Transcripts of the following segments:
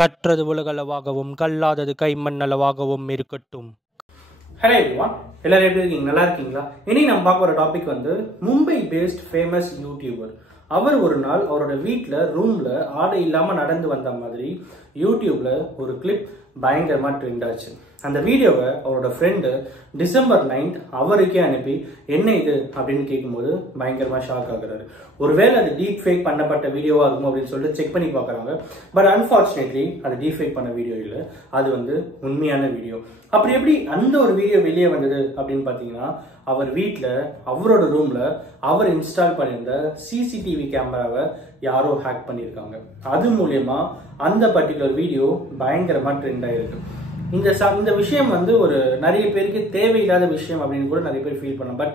கற்றது உலகளவாகவும் கல்லாதது கைமண்ணளவாகவும் இருக்கட்டும். Hello everyone, எல்லாரும் எப்படி இருக்கீங்க? நல்லா இருக்கீங்களா? இனி நம்ம பார்க்க ஒரு டாபிக் வந்து மும்பை பேஸ்ட் ஃபேமஸ் யூடியூபர். அவர் ஒரு நாள் அவரோட வீட்டில் ரூமில் ஆடை இல்லாமல் நடந்து வந்த மாதிரி யூடியூப்ல ஒரு கிளிப் பயங்கரமாக ட்ரெண்ட் ஆச்சு. அந்த வீடியோவை அவரோட ஃப்ரெண்டு டிசம்பர் 9 அவருக்கே அனுப்பி என்ன இது அப்படின்னு கேட்கும்போது பயங்கரமாக ஷாக் ஆகுறாரு. ஒருவேளை அது டீப் ஃபேக் பண்ணப்பட்ட வீடியோவா இருக்கும் அப்படின்னு சொல்லிட்டு செக் பண்ணி பார்க்குறாங்க. பட் அன்ஃபார்ச்சுனேட்லி அது டீப் ஃபேக் பண்ண வீடியோ இல்லை, அது வந்து உண்மையான வீடியோ. அப்படி எப்படி அந்த ஒரு வீடியோ வெளியே வந்தது அப்படின்னு பார்த்தீங்கன்னா, அவர் வீட்டில் அவரோட ரூமில் அவர் இன்ஸ்டால் பண்ணியிருந்த சிசிடிவி கேமராவை யாரோ ஹேக் பண்ணியிருக்காங்க. அது மூலயமா அந்த பர்டிகுலர் வீடியோ பயங்கரமாக ட்ரெண்ட் ஆகிருக்கு. இந்த விஷயம் வந்து ஒரு நிறைய பேருக்கு தேவையில்லாத விஷயம் அப்படின்னு கூட நிறைய பேர் ஃபீல் பண்ணலாம். பட்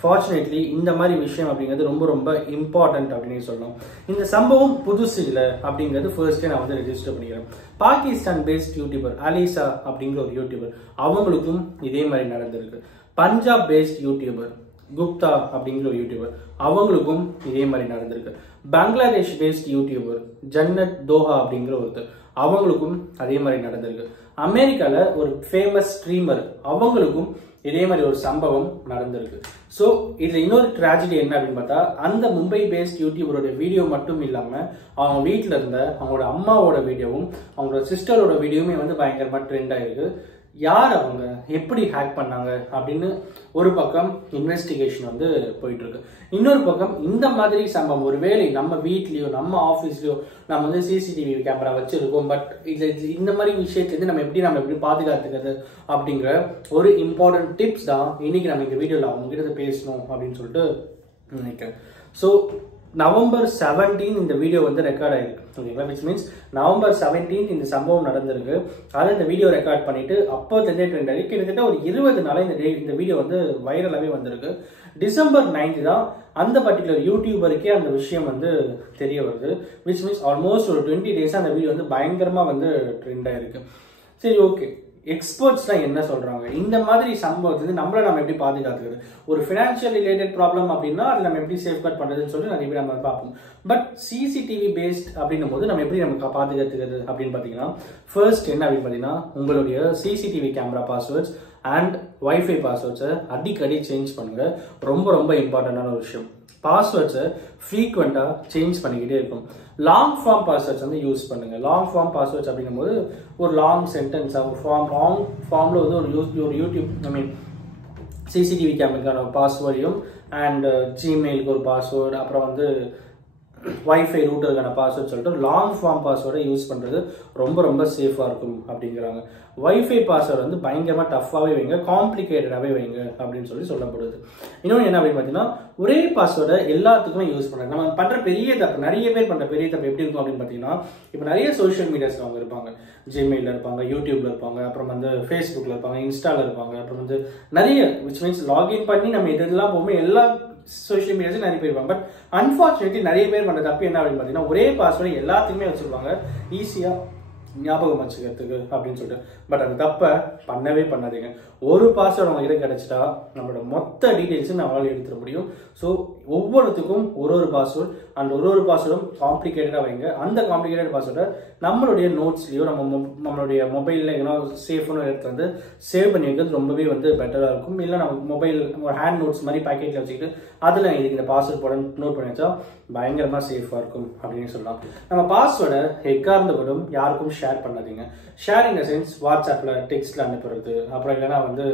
ஃபார்ச்சுனேட்லி இந்த மாதிரி விஷயம் அப்படிங்கிறது ரொம்ப ரொம்ப இம்பார்ட்டன்ட் அப்படின்னு சொல்லலாம். இந்த சம்பவம் புதுசு இல்லை அப்படிங்கிறது ஃபர்ஸ்டே நான் வந்து ரெஜிஸ்டர் பண்ணிக்கிறேன். பாகிஸ்தான் பேஸ்ட் யூடியூபர் அலிசா அப்படிங்கிற ஒரு யூடியூபர், அவங்களுக்கும் இதே மாதிரி நடந்திருக்கு. பஞ்சாப் பேஸ்ட் யூடியூபர் குப்தா அப்படிங்கிற ஒரு யூடியூபர், அவங்களுக்கும் இதே மாதிரி நடந்திருக்கு. பங்களாதேஷ் பேஸ்ட் யூடியூபர் ஜன்னத் தோஹா அப்படிங்கிற ஒருத்தர், அவங்களுக்கும் அதே மாதிரி நடந்திருக்கு. அமெரிக்கால ஒரு ஃபேமஸ் ஸ்ட்ரீமர், அவங்களுக்கும் இதே மாதிரி ஒரு சம்பவம் நடந்திருக்கு. ஸோ இதுல இன்னொரு ட்ராஜடி என்ன அப்படின்னு பார்த்தா, அந்த மும்பை பேஸ்ட் யூடியூபரோட வீடியோ மட்டும் இல்லாம அவங்க வீட்டில் இருந்த அவங்களோட அம்மாவோட வீடியோவும் அவங்களோட சிஸ்டரோட வீடியோவுமே வந்து பயங்கரமா ட்ரெண்ட் ஆயிருக்கு. யார் அவங்க, எப்படி ஹேக் பண்ணாங்க அப்படின்னு ஒரு பக்கம் இன்வெஸ்டிகேஷன் வந்து போயிட்டு இருக்கு. இன்னொரு பக்கம் இந்த மாதிரி சம்பவம் ஒருவேளை நம்ம வீட்லயோ நம்ம ஆஃபீஸ்லயோ நம்ம வந்து சிசிடிவி கேமரா வச்சிருக்கோம், பட் இந்த மாதிரி விஷயத்துலேருந்து நம்ம எப்படி பாதுகாத்துக்கிறது அப்படிங்கிற ஒரு இம்பார்ட்டன்ட் டிப்ஸ் தான் இன்னைக்கு நம்ம இந்த வீடியோவில் அவங்க கிட்ட பேசணும் அப்படின்னு சொல்லிட்டு நினைக்கிறேன். ஸோ நவம்பர் 17 இந்த வீடியோ வந்து ரெக்கார்ட் ஆயிருக்கு, ஓகேங்களா? விச் மீன்ஸ் நவம்பர் 17 இந்த சம்பவம் நடந்திருக்கு. அதை இந்த வீடியோ ரெக்கார்ட் பண்ணிட்டு அப்போ ட்ரெண்ட் ஆகி கிட்டத்தட்ட ஒரு 20 நாளா இந்த வீடியோ வந்து வைரலாகவே வந்திருக்கு. டிசம்பர் 9 தான் அந்த பர்டிகுலர் யூடியூபருக்கே அந்த விஷயம் வந்து தெரிய வருது. விச் மீன்ஸ் ஆல்மோஸ்ட் ஒரு 20 டேஸா அந்த வீடியோ வந்து பயங்கரமா வந்து ட்ரெண்ட் ஆயிருக்கு. சரி, ஓகே, எக்ஸ்பர்ட்ஸ் தான் என்ன சொல்றாங்க இந்த மாதிரி சம்பவத்துல நம்ம எப்படி பாதுகாத்துக்கிறது? ஒரு ஃபினான்ஷியல் ரிலேட்டட் ப்ராப்ளம் அப்படின்னா அது நம்ம எப்படி சேஃப்கார்ட் பண்றதுன்னு சொல்லிட்டு நிறைய பேர் நம்ம பார்ப்போம். பட் சிசிடிவி பேஸ்ட் அப்படின்னும் போது நம்ம எப்படி பாதுகாத்துக்கிறது அப்படின்னு பாத்தீங்கன்னா, ஃபர்ஸ்ட் என்ன அப்படின்னு பாத்தீங்கன்னா, உங்களுடைய CCTV camera passwords and wifi பாஸ்வேர்ட்ஸை அடிக்கடி சேஞ்ச் பண்ணுங்க. ரொம்ப ரொம்ப இம்பார்ட்டன்டான ஒரு விஷயம். பாஸ்வேர்ட்ஸை ஃப்ரீக்வெண்டா சேஞ்ச் பண்ணிக்கிட்டே இருக்கும். லாங் ஃபார்ம் பாஸ்வேர்ட்ஸ் வந்து யூஸ் பண்ணுங்க. லாங் ஃபார்ம் பாஸ்வேர்ட்ஸ் அப்படின்னும் போது ஒரு லாங் சென்டென்ஸ், லாங் ஃபார்ம்ல வந்து ஒரு யூடியூப் சிசிடிவி கேமராக்கான பாஸ்வேர்டையும் அண்ட் ஜிமெயிலுக்கு ஒரு பாஸ்வேர்டு, அப்புறம் வந்து வைஃபை ரூட்டருக்கான பாஸ்வேர்ட் சொல்லிட்டு லாங் ஃபார்ம் பாஸ்வேர்டை யூஸ் பண்றது ரொம்ப ரொம்ப சேஃபா இருக்கும் அப்படிங்கிறாங்க. வைஃபை பாஸ்வேர்டு வந்து பயங்கரமா டஃபாவே வைங்க, காம்ப்ளிகேட்டடாவே வைங்க அப்படின்னு சொல்லப்படுது. இன்னொன்று என்ன அப்படின்னு பார்த்தீங்கன்னா, ஒரே பாஸ்வேர்டை எல்லாத்துக்குமே யூஸ் பண்ணுறாங்க. நம்ம பண்ற பெரிய தப்பு, நிறைய பேர் பண்ற பெரிய தப்பு எப்படி இருக்கும் அப்படின்னு பார்த்தீங்கன்னா, இப்போ நிறைய சோஷியல் மீடியாஸ்ல அவங்க இருப்பாங்க. ஜிமெயில இருப்பாங்க, யூடியூப்ல இருப்பாங்க, அப்புறம் வந்து ஃபேஸ்புக்ல இருப்பாங்க, இன்ஸ்டால இருப்பாங்க, அப்புறம் வந்து நிறைய விச் மீன்ஸ் லாகின் பண்ணி நம்ம இதெல்லாம் போகும்போது எல்லா சோஷியல் மீடியாஸ் நிறைய பேர் இருப்பாங்க. பட் அன்பார்ச்சுனேட்லி நிறைய பேர் பண்ற தப்பு என்ன அப்படின்னு பாத்தீங்கன்னா, ஒரே பாஸ்வேர்டு எல்லாத்துக்குமே வச்சிருப்பாங்க ஈஸியா ஞாபகம் வச்சுக்கிறதுக்கு அப்படின்னு சொல்லிட்டு. பட் அந்த தப்பை பண்ணவே பண்ணாதீங்க. ஒரு பாஸ்வேர்டு அவங்க கிட்ட கிடைச்சிட்டா நம்மளோட மொத்த டீடைல்ஸும் நம்மளால எடுத்துட முடியும். ஸோ ஒவ்வொருத்துக்கும் ஒரு பாஸ்வேர்டு அண்ட் ஒரு பாஸ்வேர்டும் காம்ப்ளிகேட்டடா வைங்க. அந்த காம்ப்ளிகேட்டட் பாஸ்வேர்டை நம்மளுடைய நோட்ஸ்லயோ நம்மளுடைய மொபைல்ல எங்கன்னா சேஃபான இடத்துல வந்து சேவ் பண்ணி வைக்கிறது ரொம்பவே வந்து பெட்டரா இருக்கும். இல்லை நம்ம மொபைல் ஒரு ஹேண்ட் நோட்ஸ் மாதிரி பேக்கெட்ல வச்சுக்கிட்டு அதுல இதுக்கு இந்த பாஸ்வேர்ட் போட நோட் பண்ணி வச்சா பயங்கரமா சேஃபா இருக்கும் அப்படின்னு சொல்லலாம். நம்ம பாஸ்வேர்டை எக்கார்ந்தபடும் யாருக்கும் ஷேர் பண்ணாதீங்க. ஷேர் இன் த சென்ஸ் வாட்ஸ்அப்ல டெக்ஸ்ட்ல அனுப்புறது, அப்புறம் இல்லைன்னா வந்து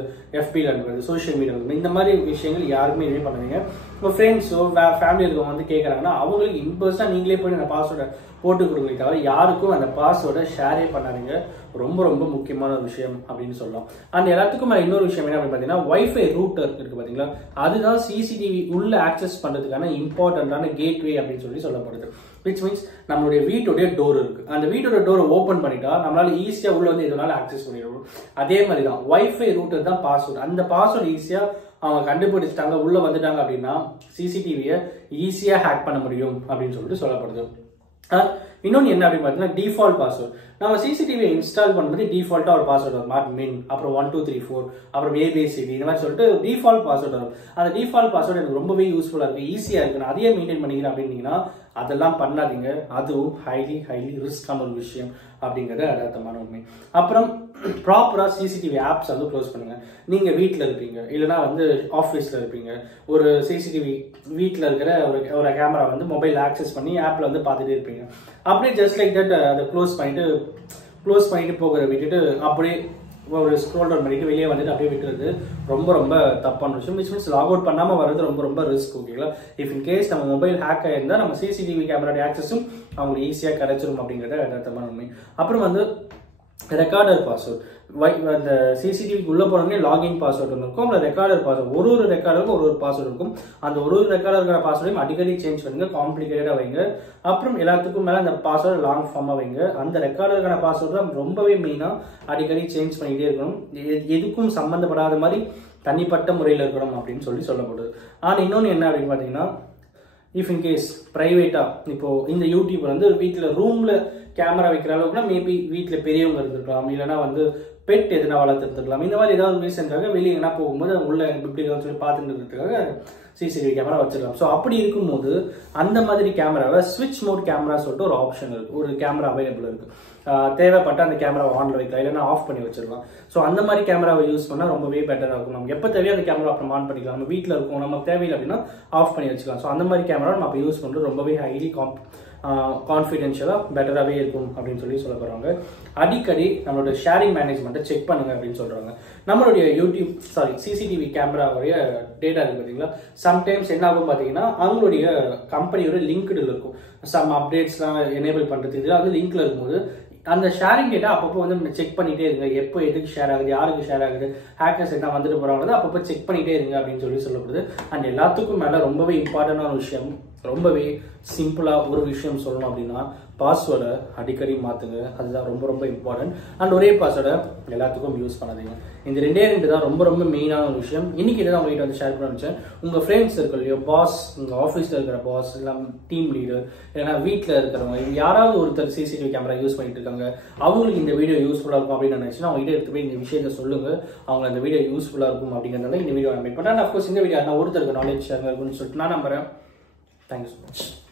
எஃபில அனுப்புறது, சோஷியல் மீடியா இந்த மாதிரி விஷயங்கள் யாருக்குமே எதுவுமே பண்ணாதீங்க. உங்க ஃப்ரெண்ட்ஸோ ஃபேமிலி இருக்கவங்க வந்து கேட்கறாங்கன்னா அவங்களுக்கு இன்பர்ஸா நீங்களே போய் அந்த பாஸ்வேர்டை போட்டு கொடுங்க, தவிர யாருக்கும் அந்த பாஸ்வேர்டை ஷேரே பண்ணாதீங்க. ரொம்ப ரொம்ப முக்கியமான ஒரு விஷயம் அப்படின்னு சொல்லலாம். அண்ட் எல்லாத்துக்கும் இன்னொரு விஷயம் என்ன அப்படின்னு பார்த்தீங்கன்னா, வைஃபை ரூட்டர் இருக்கு பாத்தீங்களா, அதுதான் சிசிடிவி உள்ள ஆக்சஸ் பண்றதுக்கான இம்பார்ட்டன்டான கேட்வே அப்படின்னு சொல்லப்படுது. விச் மீன்ஸ் நம்மளுடைய வீட்டுடைய டோர் இருக்கு, அந்த வீட்டோட டோரை ஓபன் பண்ணிட்டா நம்மளால ஈஸியா உள்ள வந்து எதனால ஆக்சஸ் பண்ணிடுவோம். அதே மாதிரி தான் வைஃபை ரூட்டர் தான் பாஸ்வேர்டு. அந்த பாஸ்வேர்டு ஈஸியா அவங்க கண்டுபிடிச்சிட்டாங்க, உள்ள வந்துட்டாங்க அப்படின்னா சிசிடிவியை ஈஸியா ஹேக் பண்ண முடியும் அப்படின்னு சொல்லிட்டு சொல்லப்படுது. இன்னொன்று என்ன அப்படின்னு பார்த்தீங்கன்னா, டிஃபால்ட் பாஸ்வேர்ட். நம்ம சிசிடிவி இன்ஸ்டால் பண்ணும்போது டிஃபால்ட்டா ஒரு பாஸ்வேர்ட் வரும், மார்க் மின், அப்புறம் 1 2 3 4, அப்புறம் ஏபிசிடி, இந்த மாதிரி சொல்லிட்டு டிஃபால்ட் பாஸ்வேர்ட் வரும். அந்த டிஃபால்ட் பாஸ்வேர்ட் எனக்கு ரொம்பவே யூஸ்ஃபுல்லா இருக்கு, ஈஸியா இருக்கு, நான் அதையே மெயின்டைன் பண்ணிக்கிறேன் அப்படின்னீங்கன்னா அதெல்லாம் பண்ணாதீங்க. அதுவும் ஹைலி ரிஸ்கான ஒரு விஷயம் அப்படிங்கிறது யதார்த்தமான உண்மை. அப்புறம் ப்ராப்பராக சிசிடிவி ஆப்ஸ் வந்து க்ளோஸ் பண்ணுங்க. நீங்கள் வீட்டில் இருப்பீங்க, இல்லைனா வந்து ஆஃபீஸில் இருப்பீங்க, ஒரு சிசிடிவி வீட்டில் இருக்கிற ஒரு கேமரா வந்து மொபைல் ஆக்சஸ் பண்ணி ஆப்பில் வந்து பார்த்துட்டே இருப்பீங்க. அப்படியே ஜஸ்ட் லைக் தட் அதை க்ளோஸ் பண்ணிட்டு போகிற விட்டுட்டு அப்படியே ஒரு ஸ்க்ரோல் டவுன் பண்ணிட்டு வெளியே வந்துட்டு அப்படியே விட்டுறது ரொம்ப தப்பான விஷயம். விச் மீன்ஸ் லாக் அவுட் பண்ணாமல் வர்றது ரொம்ப ரிஸ்க். ஓகேங்களா? இஃப் இன் கேஸ் நம்ம மொபைல் ஹேக் ஆயிருந்தால் நம்ம சிசிடிவி கேமராடைய ஆக்சஸும் அவங்களுக்கு ஈஸியாக கிடைச்சிரும் அப்படிங்கிறத யதார்த்தமான உண்மை. அப்புறம் வந்து ரெக்கார்டர் பாஸ்வேர்ட், அந்த சிசிடிவிக்கு உள்ள போனோடனே லாகின் பாஸ்வேர்டு ஒன்று இருக்கும், அப்புறம் ரெக்கார்டர் பாஸ்வேர்டு. ஒரு ரெக்கார்டருக்கும் ஒரு பாஸ்வேர்டு இருக்கும். அந்த ஒரு ரெக்கார்டருக்கான பாஸ்வேர்டையும் அடிக்கடி சேஞ்ச் பண்ணுங்க, காம்ப்ளிகேட்டடாக வைங்க. அப்புறம் எல்லாத்துக்கும் மேலே அந்த பாஸ்வேர்டு லாங் ஃபார்மாக வைங்க. அந்த ரெக்கார்டருக்கான பாஸ்வேர்டு தான் ரொம்பவே மெயினாக அடிக்கடி சேஞ்ச் பண்ணிகிட்டே இருக்கணும். எதுக்கும் சம்மந்தப்படாத மாதிரி தனிப்பட்ட முறையில் இருக்கணும் அப்படின்னு சொல்லப்படுது. ஆனால் இன்னொன்று என்ன அப்படின்னு பார்த்தீங்கன்னா, இஃப் இன்கேஸ் ப்ரைவேட்டாக இப்போது இந்த யூடியூப் வந்து வீட்டில் ரூமில் கேமரா வைக்கிற அளவுக்குனா மேபி வீட்டில் பெரியவங்க இருந்திருக்கலாம், இல்லைனா வந்து பெட் எதுனா வளர்த்துருக்கலாம். இந்த மாதிரி ஏதாவது ரீசனுக்காக வெளியே எங்கன்னா போகும்போது உள்ள இப்படி சொல்லி பார்த்துட்டு இருக்கிறதுக்காக சிசிடிவி கேமரா வச்சிருக்கலாம். ஸோ அப்படி இருக்கும்போது அந்த மாதிரி கேமராவை ஸ்விட்ச் மோட் கேமரா சொல்லிட்டு ஒரு ஆப்ஷன் இருக்குது, ஒரு கேமரா அவைலபிள் இருக்குது. தேவைப்பட்ட அந்த கேமராவை ஆன்ல வைக்கலாம், இல்லைன்னா ஆஃப் பண்ணி வச்சிடலாம். ஸோ அந்த மாதிரி கேமராவை யூஸ் பண்ணால் ரொம்பவே பெட்டராக இருக்கும். நம்ம எப்போ தேவையோ அந்த கேமரா அப்புறம் ஆன் பண்ணிக்கலாம். நம்ம வீட்டில் இருக்கும், நம்ம தேவையில்லை அப்படின்னா ஆஃப் பண்ணி வச்சுக்கலாம். ஸோ அந்த மாதிரி கேமரா நம்ம அப்போ யூஸ் பண்ணுறது ரொம்பவே ஹைலி கான்ஃபிடென்ஷியலாக பெட்டராகவே இருக்கும் அப்படின்னு சொல்ல போகிறாங்க. அடிக்கடி நம்மளோட ஷேரிங் மேனேஜ்மெண்ட்டை செக் பண்ணுங்க அப்படின்னு சொல்கிறாங்க. நம்மளுடைய சிசிடிவி கேமராவுடைய டேட்டா இருக்குது பார்த்தீங்களா, சம்டைம்ஸ் என்ன ஆகும் பார்த்தீங்கன்னா அவங்களுடைய கம்பெனியோட லிங்க்டு இருக்கும். சம் அப்டேட்ஸ்லாம் எனேபிள் பண்ணுறது இதெல்லாம் வந்து லிங்க்ல இருக்கும்போது அந்த ஷேரிங் டேட்டா அப்பப்போ வந்து செக் பண்ணிட்டே இருங்க. எப்போ எதுக்கு ஷேர் ஆகுது, யாருக்கு ஷேர் ஆகுது, ஹேக்கர்ஸ் என்ன வந்துட்டு போகிறாங்களோ அப்பப்போ செக் பண்ணிட்டே இருங்க அப்படின்னு சொல்லப்படுது. அண்ட் எல்லாத்துக்கும் மேலே ரொம்பவே இம்பார்ட்டண்டான விஷயம், ரொம்பவே சிம்பிளாக ஒரு விஷயம் சொல்லணும் அப்படின்னா, பாஸ்வேர்டை அடிக்கடி மாற்றுங்க. அதுதான் ரொம்ப இம்பார்ட்டன்ட். அண்ட் ஒரே பாஸ்வேர்டை எல்லாத்துக்கும் யூஸ் பண்ணாதீங்க. இந்த ரெண்டு தான் ரொம்ப மெயினான ஒரு விஷயம். இன்னைக்கு இதை தான் உங்கள்கிட்ட வந்து ஷேர் பண்ண வச்சேன். உங்கள் ஃப்ரெண்ட்ஸ் இருக்கலையோ, பாஸ், உங்கள் ஆஃபீஸில் இருக்கிற பாஸ், இல்லை டீம் லீடர், இல்லைனா வீட்டில் இருக்கிறவங்க, யாராவது ஒருத்தர் சிசிடிவி கேமரா யூஸ் பண்ணிட்டு இருக்காங்க, அவங்களுக்கு இந்த வீடியோ யூஸ்ஃபுல்லாக இருக்கும் அப்படின்னு நினைச்சுன்னா அவங்ககிட்ட எடுத்து போய் இந்த விஷயத்தை சொல்லுங்க. அவங்க அந்த வீடியோ யூஸ்ஃபுல்லாக இருக்கும் அப்படிங்கிறதால இந்த வீடியோ நான் மேக் பண்ணேன். அஃப்கோர்ஸ் இந்த வீடியோ நான் ஒருத்தருக்கு நாலேஜ் ஷேர் இருக்குன்னு சொல்லிட்டு நான் நம்புறேன். Thank you so much.